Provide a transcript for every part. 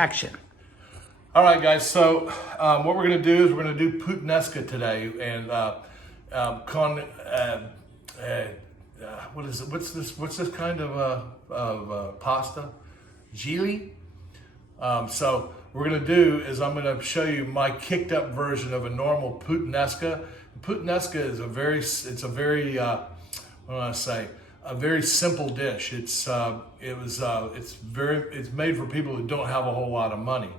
action. All right, guys. So what we're going to do is we're going to do Puttinesca today, and what is it? What's this kind of pasta? Gigli. So what we're going to do is I'm going to show you my kicked up version of a normal Puttinesca. Puttinesca is a very a very simple dish. It's made for people who don't have a whole lot of money.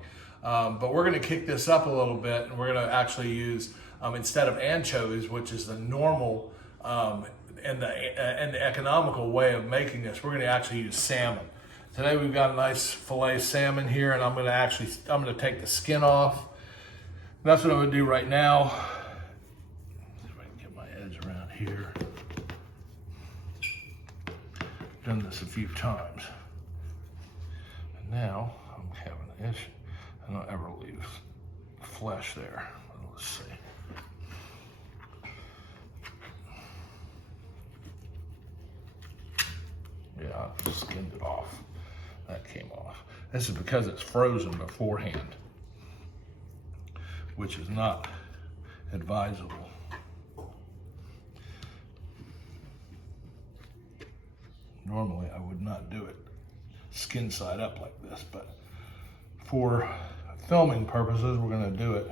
But we're going to kick this up a little bit, and we're going to actually use instead of anchovies, which is the normal and the economical way of making this, we're going to actually use salmon. Today we've got a nice filet salmon here, and I'm going to take the skin off. That's what I'm going to do right now. See if I can get my edge around here. Done this a few times, and now I'm having an issue. I don't ever leave flesh there. Let's see. Yeah, I skinned it off. That came off. This is because it's frozen beforehand, which is not advisable. Normally I would not do it skin side up like this, but for filming purposes, we're going to do it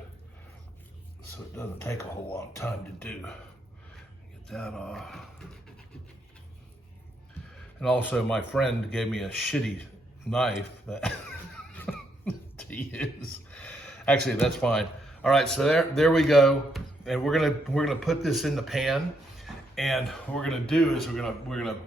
so it doesn't take a whole long time to do. Get that off. And also, my friend gave me a shitty knife that to use. Actually, that's fine. All right, so there we go. And we're gonna put this in the pan. And what we're gonna do is we're gonna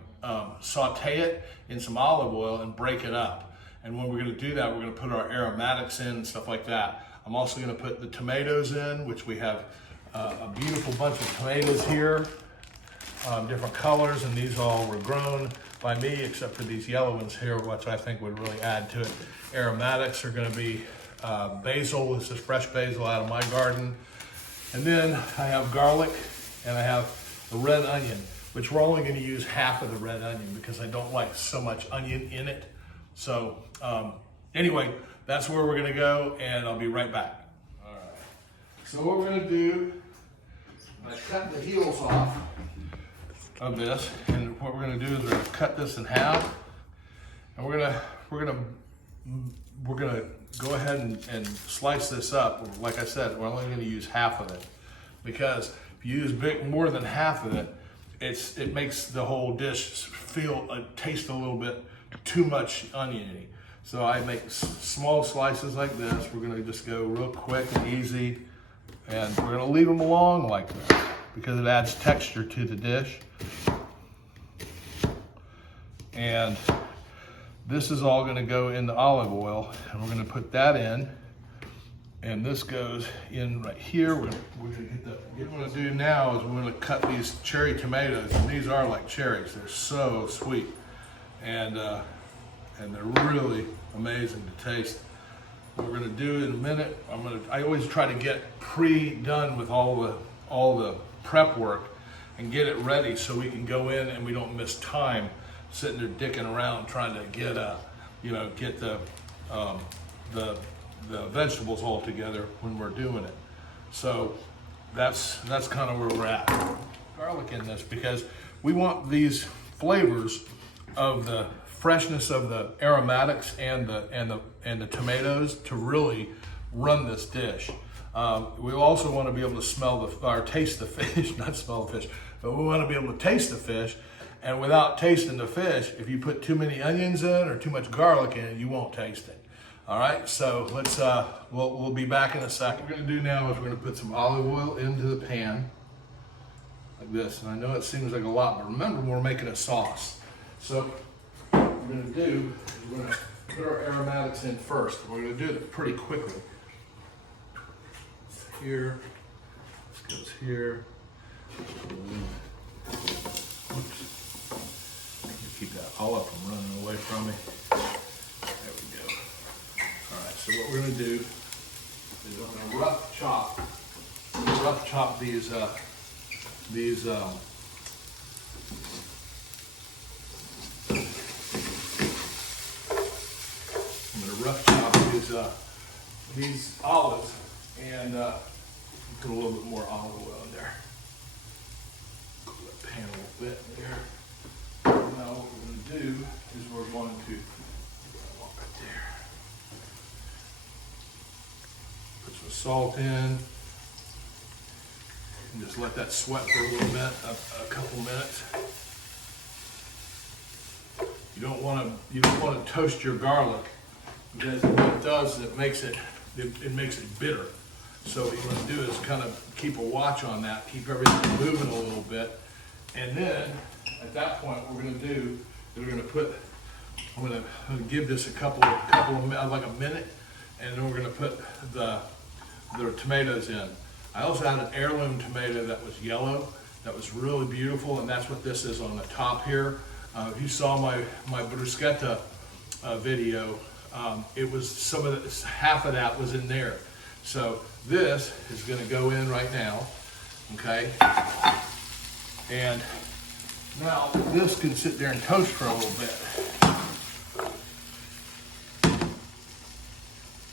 saute it in some olive oil and break it up. And when we're gonna do that, we're gonna put our aromatics in and stuff like that. I'm also gonna put the tomatoes in, which we have a beautiful bunch of tomatoes here, different colors, and these all were grown by me, except for these yellow ones here, which I think would really add to it. Aromatics are gonna be basil. This is fresh basil out of my garden. And then I have garlic, and I have a red onion, which we're only gonna use half of the red onion because I don't like so much onion in it. So anyway, that's where we're gonna go, and I'll be right back. All right. So what we're gonna do, I cut the heels off of this, and what we're gonna do is we're gonna cut this in half, and we're gonna go ahead and slice this up. Like I said, we're only gonna use half of it because if you use more than half of it, it makes the whole dish taste a little bit too much oniony. So I make small slices like this. We're gonna just go real quick and easy, and we're gonna leave them along like that because it adds texture to the dish. And this is all gonna go in the olive oil, and we're gonna put that in, and this goes in right here. We're gonna get what we're gonna do now is we're gonna cut these cherry tomatoes, and these are like cherries. They're so sweet, and they're really amazing to taste. What we're gonna do in a minute, I always try to get pre-done with all the prep work and get it ready so we can go in and we don't miss time sitting there dicking around trying to get the vegetables all together when we're doing it. So that's kind of where we're at. Garlic in this because we want these flavors of the freshness of the aromatics and the tomatoes to really run this dish. We also want to be able to taste the fish, not smell the fish, but we want to be able to taste the fish. And without tasting the fish, if you put too many onions in or too much garlic in it, you won't taste it. All right, so let's we'll be back in a second. What we're gonna do now is we're gonna put some olive oil into the pan like this. And I know it seems like a lot, but remember we're making a sauce. So what we're gonna do is we're gonna put our aromatics in first. We're gonna do it pretty quickly. Here, this goes here. Oops. Keep that olive from running away from me. There we go. All right, so what we're gonna do is I'm gonna rough chop these I'm gonna rough chop these these olives and put a little bit more olive oil in there. Cool that pan a little bit there. Now what we're going to do is we're going to right there. Put some salt in and just let that sweat for a little bit, a couple minutes. You don't want to toast your garlic, because what it does is it makes it bitter. So what you want to do is kind of keep a watch on that, keep everything moving a little bit, and then at that point what we're going to do is I'm going to give this a couple of like a minute, and then we're going to put the tomatoes in. I also had an heirloom tomato that was yellow, that was really beautiful, and that's what this is on the top here. If you saw my bruschetta video, it was half of that was in there. So this is going to go in right now, okay? And now this can sit there and toast for a little bit.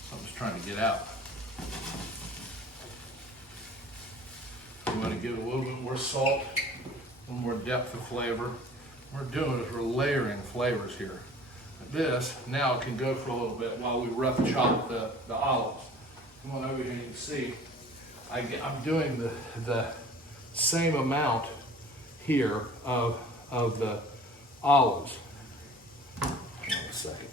Something's trying to get out. I'm going to give it a little bit more salt, a little more depth of flavor. What we're doing is we're layering flavors here. This now can go for a little bit while we rough chop the olives. Come on over here, you can see I'm doing the same amount here of the olives. Hold on a second.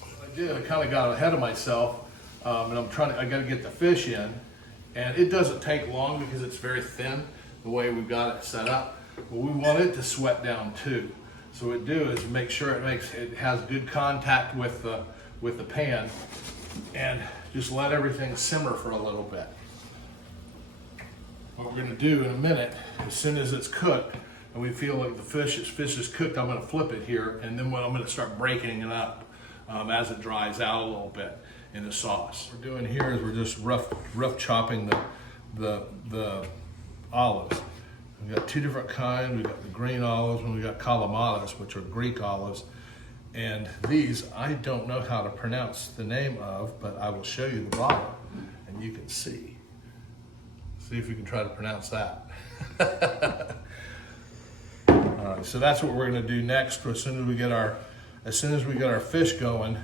What I did, I kind of got ahead of myself, and I got to get the fish in, and it doesn't take long because it's very thin the way we've got it set up. But we want it to sweat down too. So what we do is make sure it has good contact with the pan, and just let everything simmer for a little bit. What we're going to do in a minute, as soon as it's cooked and we feel like the fish is cooked, I'm going to flip it here, and then I'm going to start breaking it up as it dries out a little bit in the sauce. What we're doing here is we're just rough chopping the olives. We've got two different kinds. We've got the green olives and we've got kalamatas, which are Greek olives. And these, I don't know how to pronounce the name of, but I will show you the bottle and you can see. See if you can try to pronounce that. All right, so that's what we're gonna do next. As soon as we get our fish going,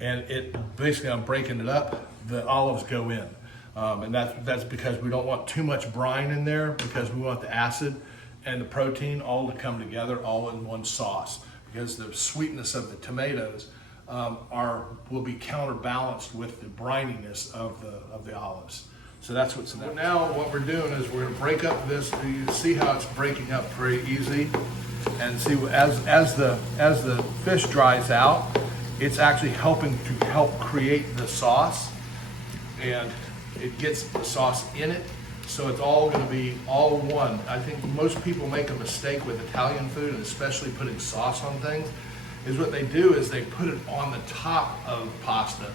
and basically I'm breaking it up, the olives go in. And that's because we don't want too much brine in there, because we want the acid and the protein all to come together all in one sauce, because the sweetness of the tomatoes will be counterbalanced with the brininess of the olives. So that's what's in there. Now what we're doing is we're going to break up this. You see how it's breaking up very easy, and see as the fish dries out, it's actually helping to create the sauce, and it gets the sauce in it, so it's all going to be all one. I think most people make a mistake with Italian food, and especially putting sauce on things, is what they do is they put it on the top of pasta,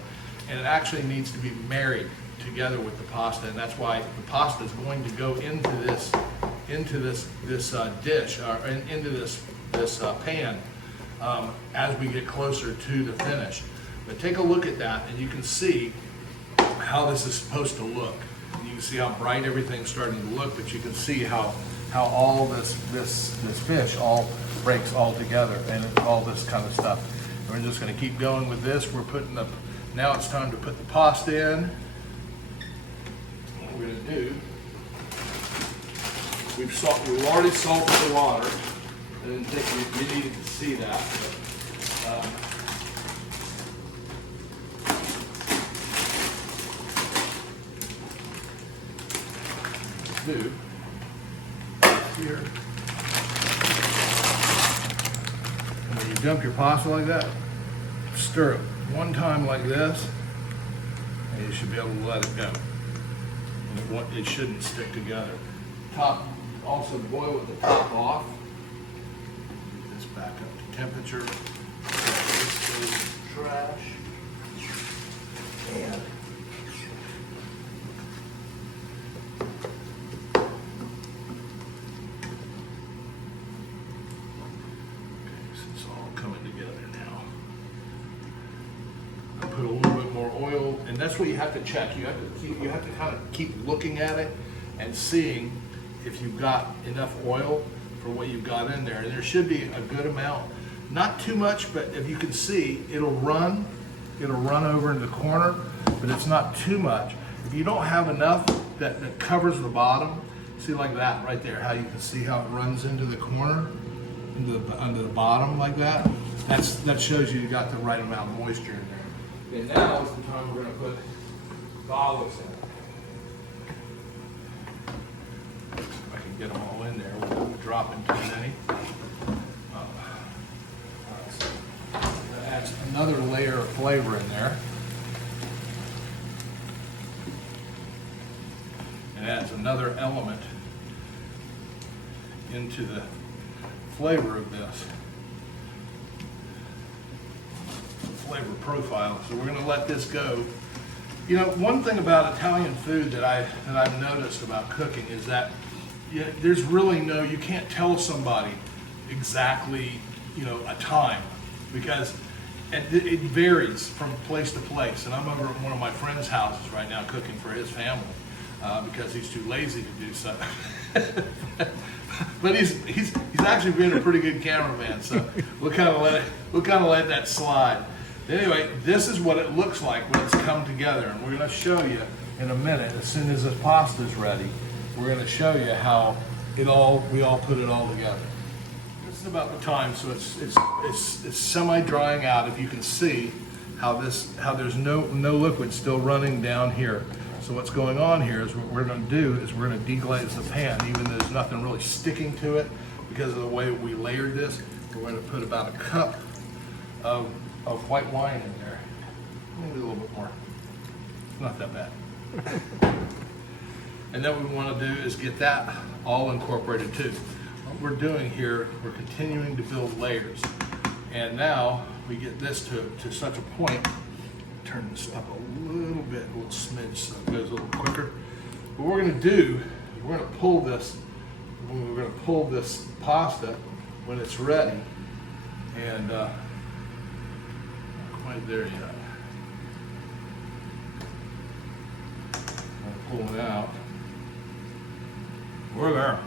and it actually needs to be married together with the pasta, and that's why the pasta is going to go into this dish, or into this pan as we get closer to the finish. But take a look at that, and you can see how this is supposed to look. And you can see how bright everything's starting to look, but you can see how all this fish all breaks all together, and all this kind of stuff. And we're just going to keep going with this. Now it's time to put the pasta in. What we're going to do, we've already salted the water. I didn't think you needed to see that. But, do here. And when you dump your pasta like that, stir it one time like this, and you should be able to let it go. And it shouldn't stick together. Also boil with the top off. Get this back up to temperature. This goes in the trash. And that's what you have to check. You have to kind of keep looking at it and seeing if you've got enough oil for what you've got in there. And there should be a good amount, not too much, but if you can see, it'll run over into the corner, but it's not too much. If you don't have enough that covers the bottom, see like that right there, how you can see how it runs into the corner, under the bottom like that. That shows you got the right amount of moisture in there. And now is the time we're going to put the olives in. If I can get them all in there without dropping too many. So that adds another layer of flavor in there. It adds another element into the flavor of this. Flavor profile. So we're going to let this go. You know, one thing about Italian food that I've noticed about cooking is that there's really you can't tell somebody exactly, a time, because it varies from place to place. And I'm over at one of my friend's houses right now cooking for his family because he's too lazy to do so. But he's actually been a pretty good cameraman, so we'll kind of let that slide. Anyway, this is what it looks like when it's come together, and we're going to show you in a minute. As soon as the pasta is ready, we're going to show you how we all put it all together. This is about the time, so it's semi-drying out. If you can see how there's no liquid still running down here. So what's going on here is what we're going to do is we're going to deglaze the pan, even though there's nothing really sticking to it because of the way we layered this. We're going to put about a cup of white wine in there. Maybe a little bit more. Not that bad. And then what we want to do is get that all incorporated too. What we're doing here, we're continuing to build layers. And now we get this to such a point, turn this up a little bit, a little smidge so it goes a little quicker. What we're going to do, we're going to pull this pasta when it's ready, and not quite there yet. I'm pull it out. We're there.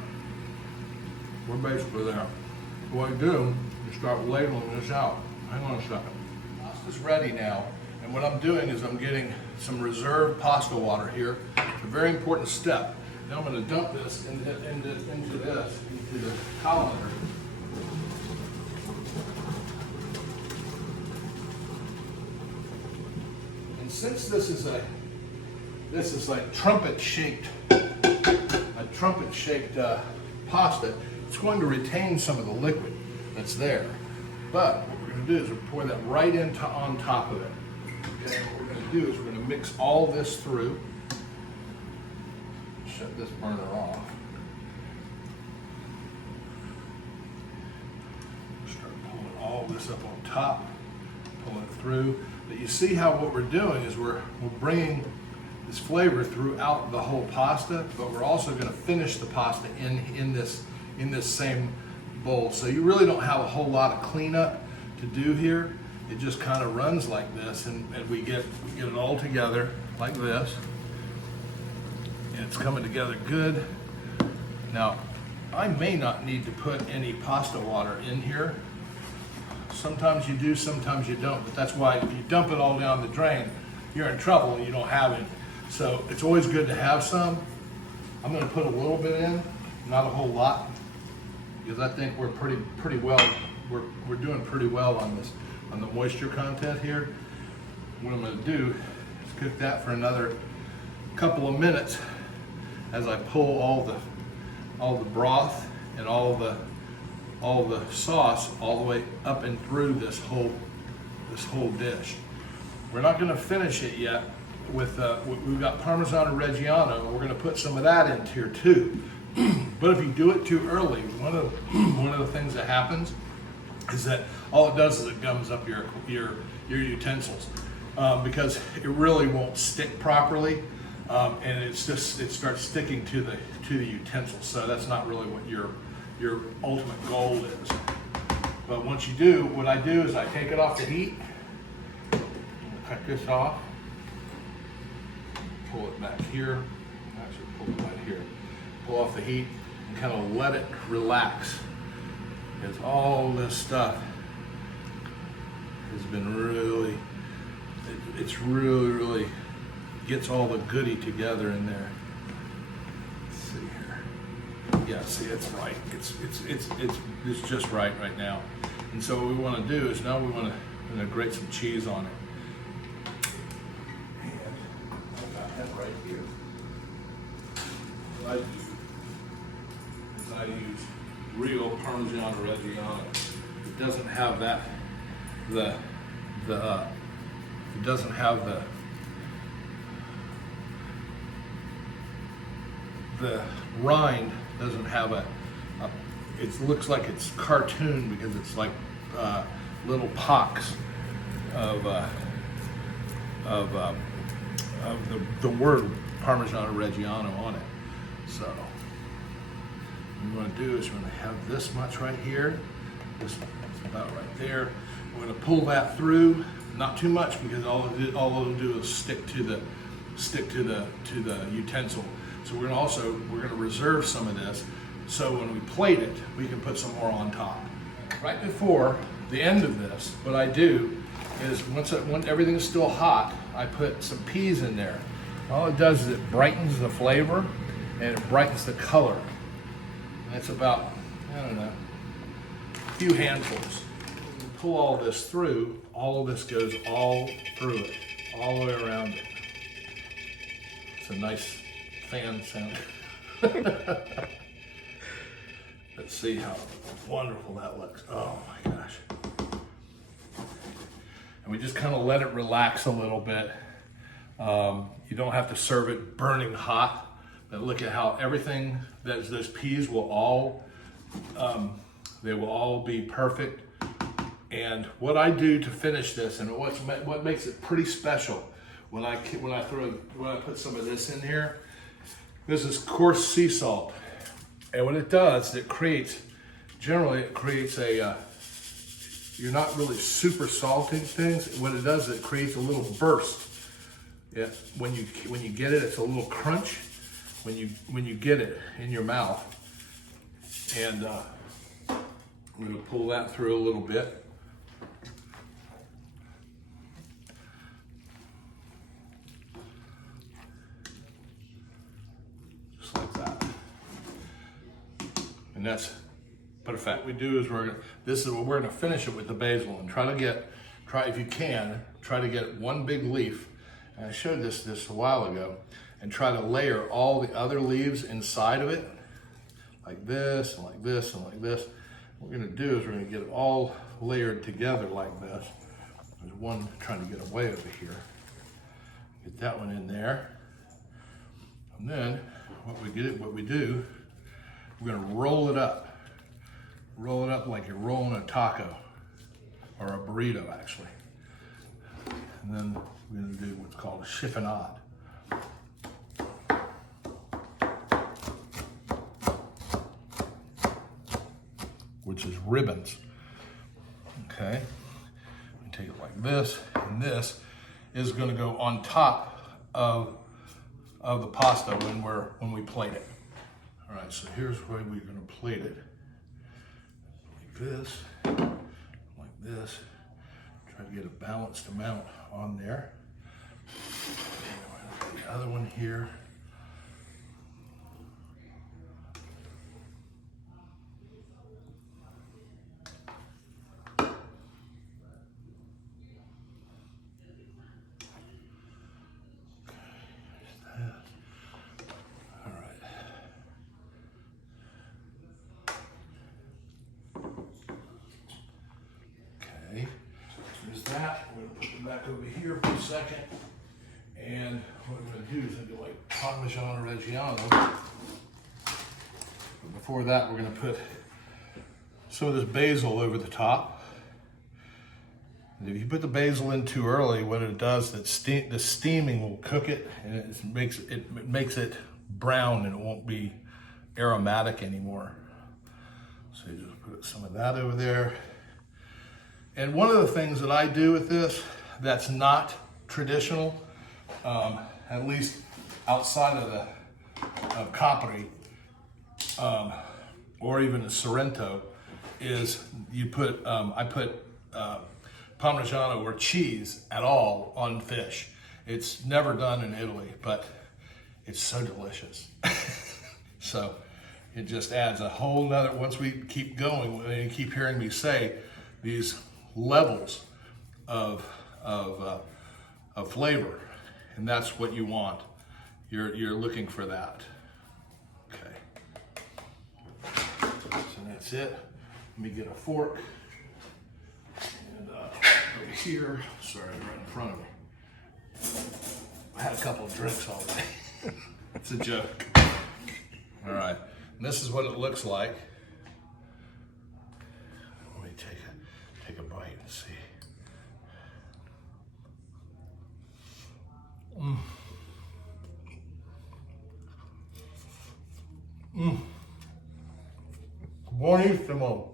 We're basically there. What I do is start ladling this out. Hang on a second. Pasta's ready now, and what I'm doing is I'm getting some reserved pasta water here. It's a very important step. Now I'm going to dump this into the colander. And since this is like trumpet-shaped pasta, it's going to retain some of the liquid that's there. But what we're going to do is we pour that right on top of it. Okay, what we're going to do is we're going to mix all this through. Shut this burner off. Start pulling all this up on top, pulling it through. But you see how what we're doing is we're bringing this flavor throughout the whole pasta, but we're also going to finish the pasta in this same bowl. So you really don't have a whole lot of cleanup to do here. It just kind of runs like this, and we get it all together like this. And it's coming together good. Now, I may not need to put any pasta water in here. Sometimes you do, sometimes you don't. But that's why if you dump it all down the drain, you're in trouble and you don't have it. So it's always good to have some. I'm going to put a little bit in, not a whole lot, because I think we're pretty well. We're doing pretty well on this, on the moisture content here. What I'm going to do is cook that for another couple of minutes as I pull all the broth and all the sauce all the way up and through this whole dish. We're not going to finish it yet with we've got Parmigiana Reggiano, and we're going to put some of that in here too. But if you do it too early, one of the things that happens is that all it does is it gums up your utensils because it really won't stick properly, and it starts sticking to the utensils. So that's not really what your ultimate goal is. But once you do, what I do is I take it off the heat, cut this off. pull it back here. Actually, pull it right here. Pull off the heat and kind of let it relax. Because all this stuff has been really, it's really gets all the goodie together in there. Let's see here. Yeah, see, it's right. It's just right now. And so what we want to do is now we want to grate some cheese on it. And I got that right here. What I do is I use real Parmigiana Reggiano. It doesn't have that, it doesn't have the rind doesn't have it looks like it's cartoon because it's like little pocks of the word Parmigiana Reggiano on it. So what we're going to do is we're going to have this much right here. This is about right there. We're going to pull that through, not too much because all it'll do is stick to the utensil. So we're going to reserve some of this. So when we plate it, we can put some more on top. Right before the end of this, what I do is when everything's still hot, I put some peas in there. All it does is it brightens the flavor and it brightens the color. And it's about, I don't know, a few handfuls. Pull all this through, all of this goes all through it, all the way around it. It's a nice fan sound. Let's see how wonderful that looks. Oh my gosh. And we just kind of let it relax a little bit. You don't have to serve it burning hot, but look at how everything, those peas will all, they will all be perfect. And what I do to finish this, and what makes it pretty special, when I put some of this in here, this is coarse sea salt. And what it does, generally it creates a, you're not really super salting things. What it does is it creates a little burst. Yeah, when you get it, it's a little crunch when you get it in your mouth. And I'm going to pull that through a little bit. Just like that. And that's, but in fact, we do is we're going to finish it with the basil and try if you can, try to get one big leaf. And I showed this a while ago, and try to layer all the other leaves inside of it, like this and like this and like this. What we're going to do is we're going to get it all layered together like this. There's one trying to get away over here. Get that one in there. And then what we do, we're going to roll it up. Roll it up like you're rolling a taco or a burrito, actually. And then we're going to do what's called a chiffonade. Which is ribbons. Okay. We take it like this, and this is going to go on top of the pasta when we plate it. All right, so here's where we're going to plate it. Like this. Try to get a balanced amount on there. The other one here. That. We're going to put them back over here for a second. And what we're going to do is do like Parmigiana Reggiano. But before that, we're going to put some of this basil over the top. And if you put the basil in too early, what it does, the steaming will cook it, and it makes it brown, and it won't be aromatic anymore. So you just put some of that over there. And one of the things that I do with this that's not traditional, at least outside of the Capri, or even a Sorrento, is you put, I put Parmigiano or cheese at all on fish. It's never done in Italy, but it's so delicious. So it just adds a whole nother, once we keep going, and you keep hearing me say these levels of flavor, and that's what you want. You're looking for that. Okay. So that's it. Let me get a fork. And over here, sorry, right in front of me. I had a couple of drinks already. It's a joke. All right, and this is what it looks like. Let me take a bite and see. Buonissimo.